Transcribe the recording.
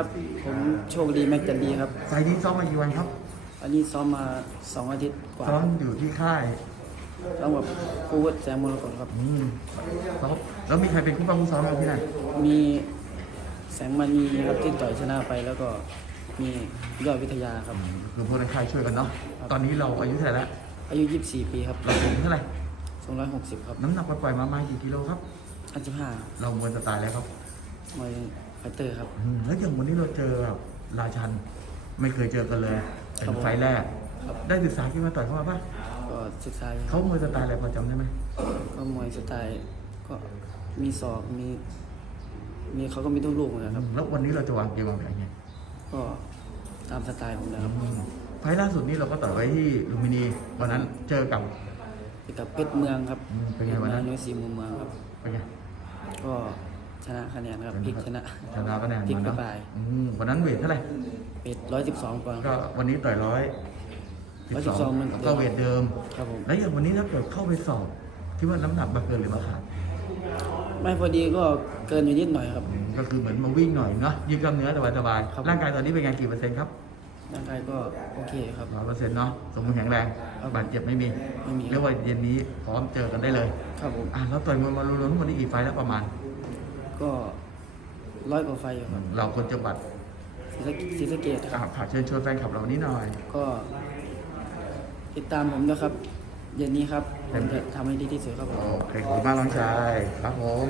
ครับผมโชคดีแม็กจันดีครับไฟล์นี้ซ้อมมากี่วันครับ อันนี้ซ้อมมาสองอาทิตย์กว่าซ้อมอยู่ที่ค่ายซ้อมกับครูวุฒิแสงมรกตครับอืมซ้อมแล้วมีใครเป็นคู่บ้างคู่ซ้อมเราที่ไหนมีแสงมณีครับที่ต่อยชนะไปแล้วก็มียอดวิทยาครับคือพวกในค่ายช่วยกันเนาะครับตอนนี้เราอายุเท่าไหร่แล้วอายุ 24 ปีครับเราสูงเท่าไหร่260 ครับ น้ำหนักปล่อยๆมาประมาณกี่กิโลครับ55เรามวยสไตล์แล้วครับมวย ไฟเตอร์ครับ อืมแล้วอย่างวันนี้เราเจอแบบราชัน ไม่เคยเจอกันเลยเป็ครับนผมไฟล์แรก ครับ ได้ศึกษาที่มาต่อยเข้ามาปะก็ศึกษาอยู่คเขารับมวยสไตล์อะไรพอจำได้ไหมก็มวยสไตล์ก็มีศอกมี มีเขาก็มีทุกลูกเหมือนกันครับ แล้ววันนี้เราจะวางเกมวางแผนไงก็ตามสไตล์ผมนะครับอืมไฟล์ล่าสุดนี้เราก็ต่อยไว้ที่ลุมพินีวันนั้นเจอกับ กับเพชรเมืองครับอืมเป็นไงวันนั้นนุ้ยสีมุมเมืองครับ เป็นไงก็ ชนะคะแนนครับพลิกชนะชนะคะแนนพลิกมาไปเนาะปลายอืมวันนั้นเวทเท่าไหร่เป็ดร้อยสิบสองปอนด์ก็วันนี้ต่อยร้อย112มันก็เวทเดิมครับผมแล้วอย่างวันนี้ถ้าเกิดเข้าไปสอบที่ว่าน้ำหนักมาเกินหรือมาขาดไม่พอดีก็เกินอยู่นิดหน่อยครับอืมก็คือเหมือนมาวิ่งหน่อยเนาะยืดกล้ามเนื้อสบายครับๆร่างกายตอนนี้เป็นไงกี่เปอร์เซ็นต์ครับร่างกายก็โอเคครับร้อยเปอร์เซ็นต์เนาะสมบูรณ์แข็งแรงครับบาดเจ็บไม่มีไม่มีครับเรียกว่าเย็นนี้พร้อมเจอกันได้เลย ครับผมอะแล้วต่อยมวยมารวมๆทั้งหมดนี้กี่ไฟล์แล้วประมาณ ก็ร้อยกว่าไฟอยู่ครับเราคนจังหวัดศรีสะศรีสะเกดคอะรับฝากเชิญชวนแฟนคลับเรานี้หน่อย ก็ติดตามผมนะครับ เย็นนี้ครับผมจะทำให้ดีที่สุดครับผมโอเคขอบคุณมากน้องชายครับผม